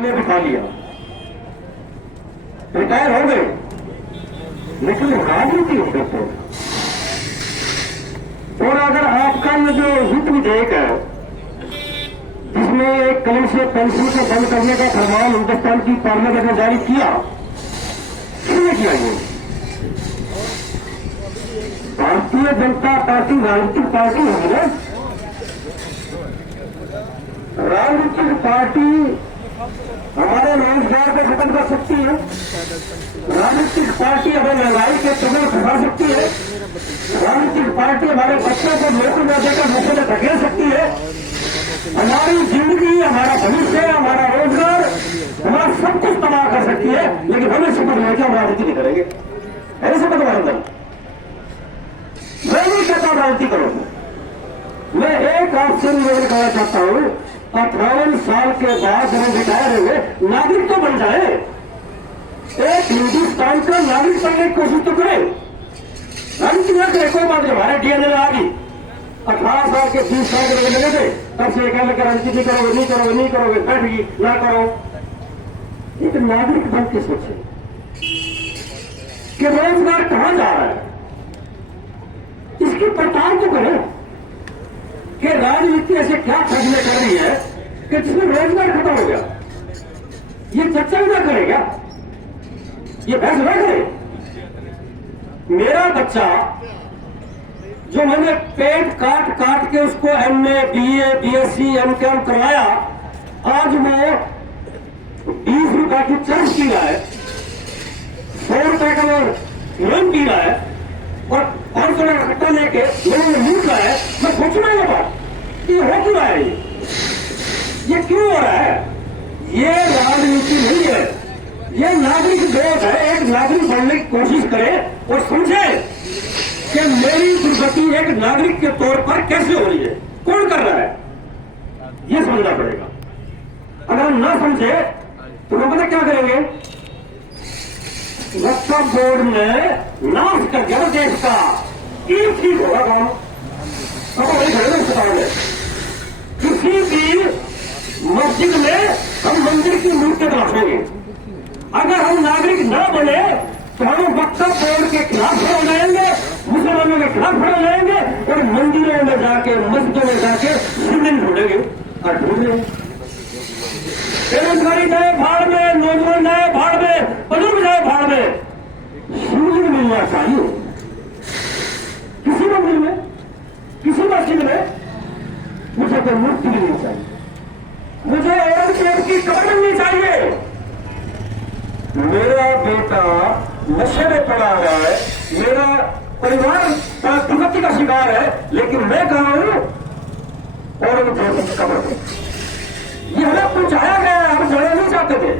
ने बिठा लिया, रिटायर हो गए, लेकिन राजनीति हो गई। और अगर आपका ये जो हित विधेयक है जिसमें एक कलम से पेंशन को बंद करने का फरमान हिंदुस्तान की पार्लियामेंट ने जारी किया, किसने किया? ये भारतीय जनता पार्टी राजनीतिक पार्टी होगी ना। राजनीतिक पार्टी हमारे रोजगार को खत्म कर सकती है, राजनीतिक पार्टी हमें महंगाई के कदम उठा सकती है, राजनीतिक पार्टी हमारे बच्चों को नौकरी न देकर मुझे में धकेल सकती है। हमारी जिंदगी, हमारा भविष्य, हमारा रोजगार, हमारा सब कुछ तबाह कर सकती है। लेकिन हमें शपथ लेकर हम राजनीति नहीं करेंगे। है शपथ हमारे अंदर। मैं नहीं कहता राजनीति करो। मैं एक आपसे निवेदन करना चाहता हूं, 58 साल के बाद हम रिटायर हुए, नागरिक तो बन जाए। एक हिंदुस्तान का नागरिक बनने की कोशिश तो करें। राजनीति न करे, कोई बात नहीं, हमारे डीएनए में आ गई। 18 साल के 30 साल के लोग थे, तब से कहने लगे राजनीति करोगे, नहीं करोगे, नहीं करोगे, बैठ गई, ना करो। एक नागरिक बन के सोचे कि रोजगार कहां जा रहा है, इसकी पड़ताल तो करें कि राजनीति ऐसे क्या फैसले कर रही है कि जिसमें रोजगार खत्म हो गया। ये चर्चा भी ना करेगा, ये बहस ना करे। मेरा बच्चा जो मैंने पेट काट काट के उसको एमए, बीए, बीएससी, एमकॉम करवाया, आज वो 20 रुपए की चर्च पी रहा है, 100 रुपए का वो लोन पी रहा है और 500 का खट्टा लेके लोगों में लूट रहा है। मैं सोचना ये बात कि हो क्यों रहा है, ये क्यों हो रहा है? ये राजनीति नहीं है, ये नागरिक बोध है। एक नागरिक बनने की कोशिश करे और समझे कि मेरी दुर्गति एक नागरिक के तौर पर कैसे हो रही है, कौन कर रहा है, ये समझना पड़ेगा। अगर हम ना समझे तो हम पता क्या करेंगे? वक्फ बोर्ड ने नाश कर दिया देश का, एक चीज होगा काम। अब वही खड़े अस्पताल में किसी भी मस्जिद में हम मंदिर की मूर्ति तलाशेंगे। अगर हम नागरिक न बने तो हम वक्फ बोर्ड के खिलाफ खड़े हो जाएंगे, मुसलमानों के खिलाफ खड़े हो जाएंगे और मंदिरों में जाके, मस्जिदों में जाके शिवलिंग ढूंढेंगे और ढूंढेंगे। बेरोजगारी जाए भाड़ में, नौजवान जाए भाड़ में, बुजुर्ग जाए भाड़ में, शिवलिंग मिलना चाहिए किसी मंदिर में, किसी मस्जिद में। मुझे कोई मूर्ति भी नहीं चाहिए, मुझे औरंगजेब की कब्र मिलनी चाहिए। मेरा बेटा नशे में पड़ा हुआ है, मेरा परिवार दुर्गति का शिकार है, लेकिन मैं कहा हूं औरंगजेब की कब्र में। ये हमें पहुंचाया गया है, हम जाना नहीं चाहते थे।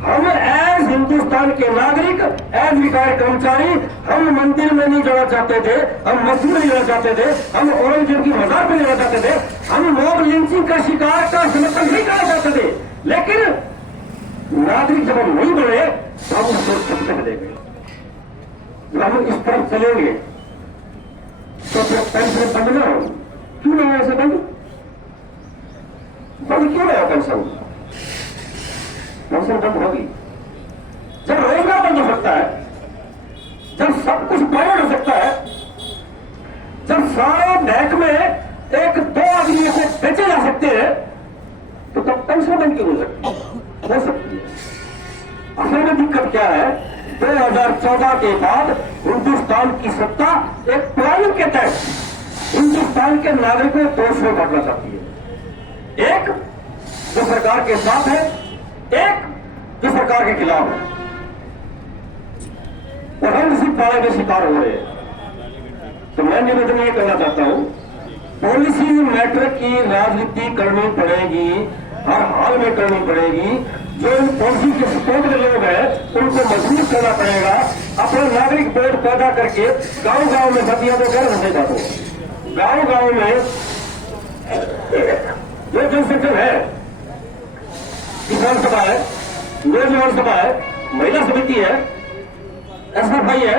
हम एज हिंदुस्तान के नागरिक, एज विकास कर्मचारी, हम मंदिर में नहीं जाना चाहते थे, हम मस्जिद में नहीं जाना चाहते थे, हम औरंगजेब की मजार में नहीं जाना चाहते थे, हम मॉब लिंचिंग का शिकार का समर्थन नहीं करना चाहते थे। लेकिन नागरिक जब हम नहीं बने तो हम उसको सकते चलेंगे। जब हम इस तरफ चलेंगे तो फिर पेंशन बंद ना हो। क्यों नहीं ऐसे बंद क्यों नहीं? पेंशन बंद होगी जब रोजगार बंद हो सकता है, जब सब कुछ बंद हो सकता है, जब सारे बैंक में एक दो आदमी को बेचे जा सकते हैं, तो तब पेंशन बंद क्यों हो सकती है? असल में दिक्कत क्या है? 2014 के बाद हिंदुस्तान की सत्ता एक प्लान के तहत हिंदुस्तान के नागरिकों को 2 शो करना चाहती है। एक जो सरकार के साथ है, एक जो सरकार के खिलाफ है, और हम इसी पाए में शिकार हो रहे हैं। तो मैं निवेदन ये करना चाहता हूं, पॉलिसी मैटर की राजनीति करनी पड़ेगी, हर हाल में करनी पड़ेगी। जो इन पॉलिसी के सपोर्ट में लोग हैं उनको मजबूर करना पड़ेगा। अपना नागरिक बोर्ड पैदा करके गांव गांव में बतिया तो कर रहे जाते, गांव गांव में जो जनसंख्या है, किसान सभा है, नौजवान सभा है, महिला समिति है, एसएफआई है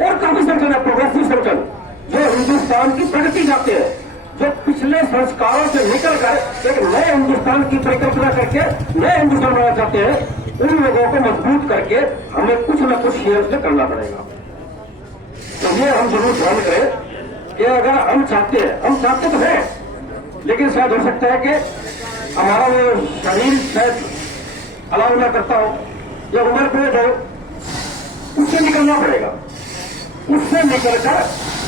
और काफी संगठन है, प्रोग्रेसिव संगठन जो हिंदुस्तान की प्रगति चाहते हैं, जो पिछले संस्कारों से निकलकर एक नए हिंदुस्तान की परिकल्पना करके नए हिंदुस्तान बनाना चाहते हैं, उन लोगों को मजबूत करके हमें कुछ न कुछ ये उसमें करना पड़ेगा। तो ये हम जरूर ध्यान करें कि अगर हम चाहते तो हैं, लेकिन शायद हो सकता है कि हमारा वो शरीर शायद अलाउ न करता हो या उम्र पेड़ हो, उससे निकलना पड़ेगा। उससे निकलकर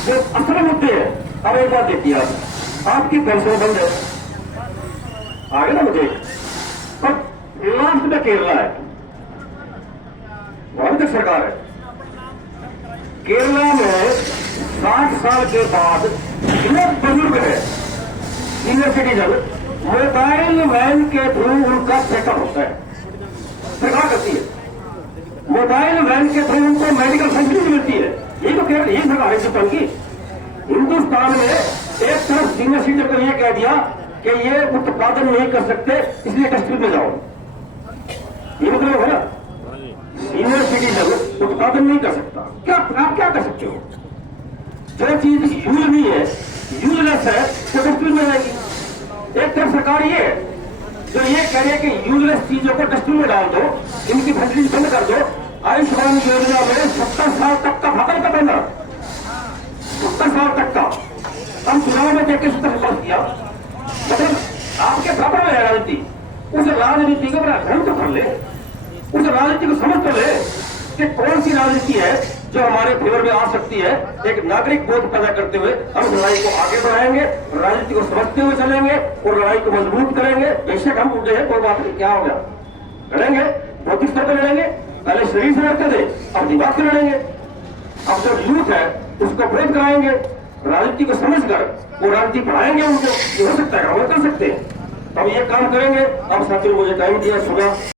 जो असल मुद्दे हैं, अब एक बात देखिए, आपकी पेंशन बंद है आगे ना मुझे, पर लास्ट में केरला है, वहां तक सरकार है। केरला में 60 साल के बाद इतने बुजुर्ग है सीनियर सिटीजन, मोबाइल वैन के थ्रू उनका चेकअप होता है, सरकार करती है। मोबाइल वैन के थ्रू उनको मेडिकल फैसिलिटी मिलती है। यही सरकार है हिंदुस्तान की। हिंदुस्तान में एक तरफ सीनियर सिटीजन को यह कह दिया कि ये उत्पादन नहीं कर सकते, इसलिए कश्मीर में जाओ। ये मतलब है ना, सीनियर सिटीजन उत्पादन नहीं कर सकता, क्या आप क्या कर सकते हो? जो चीज यूज नहीं है, यूजलेस है, तो डस्टबिन में जाएगी। एक तरफ सरकार ये जो ये कह रही है कि यूजलेस चीजों को डस्टबिन में डाल दो, इनकी फैसिलिटी बंद कर दो। आयुष्मान योजना में 70 साल तक का खत्म कर देना, 70 साल तक का। हम चुनाव में देख के 70 साल किया, मतलब आपके बराबर में है राजनीति। उस राजनीति को बड़ा ढंग तो कर ले, उस राजनीति को समझ तो ले कि कौन सी राजनीति है जो हमारे फेवर में आ सकती है। एक नागरिक बोध पैदा करते हुए हम लड़ाई को आगे बढ़ाएंगे, राजनीति को समझते हुए चलेंगे और लड़ाई को मजबूत करेंगे। बेशक हम मुद्दे हैं, कोई बात नहीं, क्या हो गया, लड़ेंगे, भौतिक स्तर पर लड़ेंगे। पहले शरीर से लड़ते थे, अब दिमाग से लड़ेंगे। अब जो यूथ है उसको बोध कराएंगे, राजनीति को समझकर वो राजनीति पढ़ाएंगे उनको, जो हो सकता है वो कर सकते हैं। अब ये काम करेंगे। अब साथियों मुझे टाइम दिया सुबह